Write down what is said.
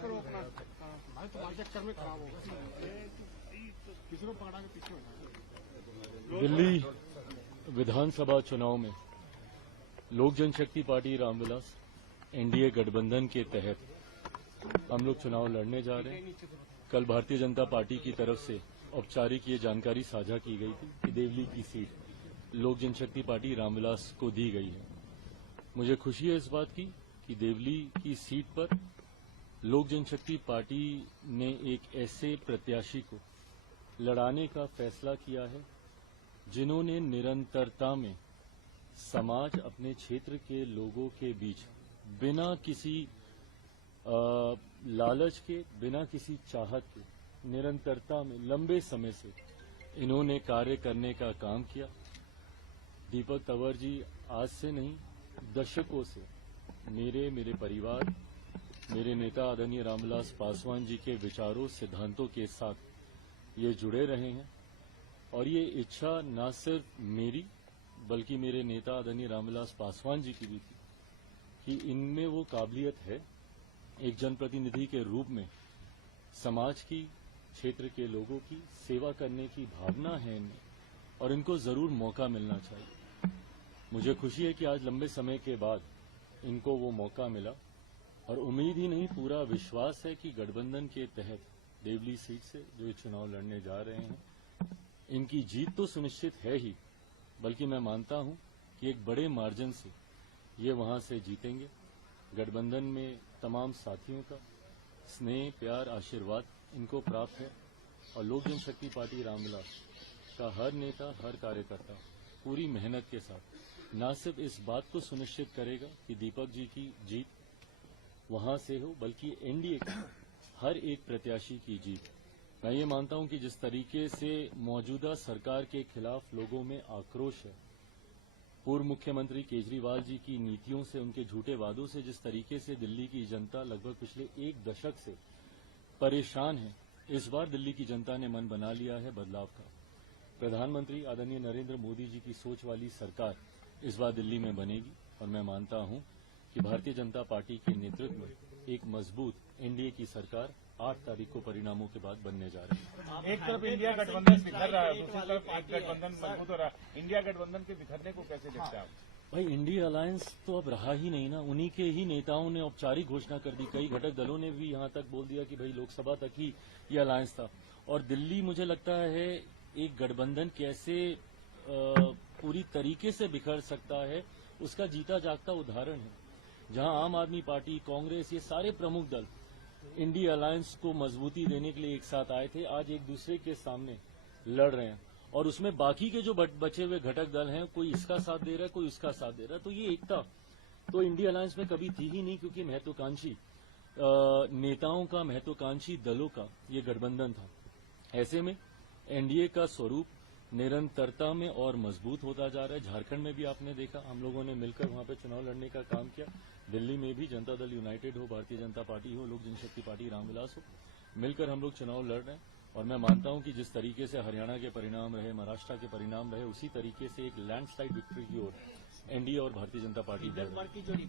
करो अपना भाई, तुम्हारे चक्कर में खराब होगा। किसी को पकड़ा के पीछे होना। दिल्ली विधानसभा चुनाव में लोक जनशक्ति पार्टी रामविलास एनडीए गठबंधन के तहत हम लोग चुनाव लड़ने जा रहे हैं। कल भारतीय जनता पार्टी की तरफ से औपचारिक ये जानकारी साझा की गई थी कि देवली की सीट लोक जनशक्ति पार्टी रामविलास को दी गई है। मुझे खुशी है इस बात की कि देवली की सीट पर लोक जनशक्ति पार्टी ने एक ऐसे प्रत्याशी को लड़ाने का फैसला किया है जिन्होंने निरंतरता में समाज, अपने क्षेत्र के लोगों के बीच बिना किसी लालच के, बिना किसी चाहत के, निरंतरता में लंबे समय से इन्होंने कार्य करने का काम किया। दीपक तंवर जी आज से नहीं, दशकों से मेरे परिवार, मेरे नेता आदरणीय रामविलास पासवान जी के विचारों, सिद्धांतों के साथ ये जुड़े रहे हैं और ये इच्छा न सिर्फ मेरी बल्कि मेरे नेता आदरणीय रामविलास पासवान जी की भी थी कि इनमें वो काबिलियत है, एक जनप्रतिनिधि के रूप में समाज की, क्षेत्र के लोगों की सेवा करने की भावना है इनमें और इनको जरूर मौका मिलना चाहिए। मुझे खुशी है कि आज लंबे समय के बाद इनको वो मौका मिला और उम्मीद ही नहीं, पूरा विश्वास है कि गठबंधन के तहत देवली सीट से जो ये चुनाव लड़ने जा रहे हैं, इनकी जीत तो सुनिश्चित है ही, बल्कि मैं मानता हूं कि एक बड़े मार्जिन से ये वहां से जीतेंगे। गठबंधन में तमाम साथियों का स्नेह, प्यार, आशीर्वाद इनको प्राप्त है और लोक जनशक्ति पार्टी रामविलास का हर नेता, हर कार्यकर्ता पूरी मेहनत के साथ न सिर्फ इस बात को सुनिश्चित करेगा कि दीपक जी की जीत वहां से हो, बल्कि एनडीए की हर एक प्रत्याशी की जीत। मैं ये मानता हूं कि जिस तरीके से मौजूदा सरकार के खिलाफ लोगों में आक्रोश है, पूर्व मुख्यमंत्री केजरीवाल जी की नीतियों से, उनके झूठे वादों से जिस तरीके से दिल्ली की जनता लगभग पिछले एक दशक से परेशान है, इस बार दिल्ली की जनता ने मन बना लिया है बदलाव का। प्रधानमंत्री आदरणीय नरेंद्र मोदी जी की सोच वाली सरकार इस बार दिल्ली में बनेगी और मैं मानता हूं कि भारतीय जनता पार्टी के नेतृत्व में एक मजबूत एनडीए की सरकार 8 तारीख को परिणामों के बाद बनने जा रही है। एक तरफ इंडिया गठबंधन बिखर रहा है, दूसरी तरफ एक गठबंधन मजबूत हो रहा है। इंडिया गठबंधन के बिखरने को कैसे देखते हैं आप? भाई, इंडिया अलायंस तो अब रहा ही नहीं ना। उन्हीं के ही नेताओं ने औपचारिक घोषणा कर दी, कई घटक दलों ने भी यहां तक बोल दिया कि भाई लोकसभा तक ही ये अलायंस था और दिल्ली मुझे लगता है एक गठबंधन कैसे पूरी तरीके से बिखर सकता है उसका जीता जागता उदाहरण है। जहां आम आदमी पार्टी, कांग्रेस, ये सारे प्रमुख दल इंडिया अलायंस को मजबूती देने के लिए एक साथ आए थे, आज एक दूसरे के सामने लड़ रहे हैं और उसमें बाकी के जो बचे हुए घटक दल हैं, कोई इसका साथ दे रहा है, कोई इसका साथ दे रहा है। तो ये एकता तो इंडिया अलायंस में कभी थी ही नहीं, क्योंकि महत्वाकांक्षी नेताओं का, महत्वाकांक्षी दलों का ये गठबंधन था। ऐसे में एनडीए का स्वरूप निरंतरता में और मजबूत होता जा रहा है। झारखंड में भी आपने देखा, हम लोगों ने मिलकर वहां पे चुनाव लड़ने का काम किया। दिल्ली में भी जनता दल यूनाइटेड हो, भारतीय जनता पार्टी हो, लोक जनशक्ति पार्टी रामविलास हो, मिलकर हम लोग चुनाव लड़ रहे हैं और मैं मानता हूं कि जिस तरीके से हरियाणा के परिणाम रहे, महाराष्ट्र के परिणाम रहे, उसी तरीके से एक लैंडस्लाइड विक्ट्री की ओर एनडीए और भारतीय जनता पार्टी बढ़ रही है।